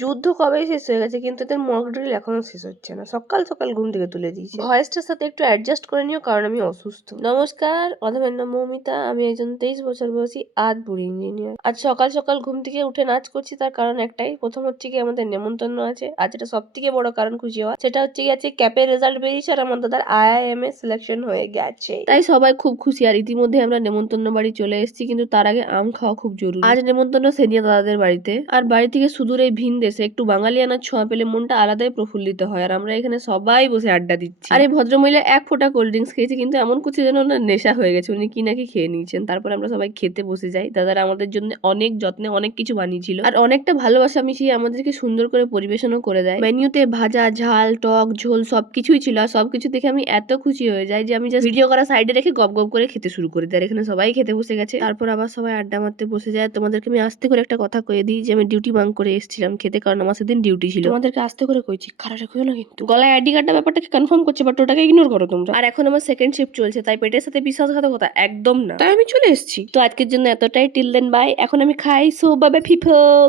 যুদ্ধ কবেই শেষ হয়ে গেছে, কিন্তু এদের মক ড্রিল এখনো শেষ হচ্ছে না। সকাল সকাল ঘুম থেকে তুলে দিয়েছে। ভয়েসটার সাথে একটু অ্যাডজাস্ট করে নিও, কারণ আমি অসুস্থ। নমস্কার, অধমের নাম মৌমিতা। আমি একজন 23 বছর বয়সী বুড়ি ইঞ্জিনিয়ার। আজ সকাল সকাল ঘুম থেকে উঠে নাচ করছি, তার কারণ একটাই। প্রথম হচ্ছে কি, আমাদের নেমন্তন্ন আছে আজ। এটা সব থেকে বড় কারণ খুশি হওয়া। সেটা হচ্ছে কি, আছে ক্যাপের রেজাল্ট বেরিয়েছে আর আমার দাদার IIM এ সিলেকশন হয়ে গেছে, তাই সবাই খুব খুশি। আর ইতিমধ্যে আমরা নেমন্তন্ন বাড়ি চলে এসেছি, কিন্তু তার আগে আম খাওয়া খুব জরুরি। আজ নেমন্তন্ন সেনিয়া দাদাদের বাড়িতে, আর বাড়ি থেকে সুদূর এই ভিন দেশে একটু বাঙালিয়ানার ছোঁয়া পেলে মনটা আলাদাই প্রফুল্লিত হয়। আর আমরা এখানে সবাই বসে আড্ডা দিচ্ছি। আর এই ভদ্রমহিলা এক ফোঁটা কোল্ড ড্রিঙ্কস খেয়েছে, কিন্তু এমন করছে যেন ওনার নেশা হয়ে গেছে। উনি কি নাকি খেয়ে নিয়েছেন। তারপর আমরা সবাই খেতে বসে যাই। দাদারা আমাদের জন্য অনেক যত্নে অনেক কিছু বানিয়েছিল, আর অনেকটা ভালোবাসা মিশিয়ে আমাদেরকে সুন্দর করে পরিবেশনও করে দেয়। মেনুতে ভাজা, ঝাল, টক, ঝোল সবকিছুই ছিল। আর সবকিছু দেখে আমি এত খুশি হয়ে যাই যে আমি জাস্ট ভিডিও করা সাইডে রেখে গপ গপ করে খেতে শুরু করে দিই। আর এখানে সবাই খেতে বসে গেছে। তারপর আবার সবাই আড্ডা মারতে বসে যায়। তোমাদেরকে আমি আস্তে করে একটা কথা কয়ে দিই যে আমি ডিউটি বাঙ্ক করে এসেছিলাম খেতে, কারণ আমার সেদিন ডিউটি ছিল। তোমাদেরকে আস্তে করে কইছি, খারাপ রেখো না কিন্তু। গলায় আইডি কার্ডটা ব্যাপারটাকে কনফার্ম করছে, বাট ওটাকে ইগনোর করো তোমরা। আর এখন আমার সেকেন্ড শিফট চলছে, তাই পেটের সাথে বিশ্বাসঘাতকতা একদম না, তাই আমি চলে এসেছি। তো আজকের জন্য এতটাই। Till then by. এখন আমি খাই। So bye bye people.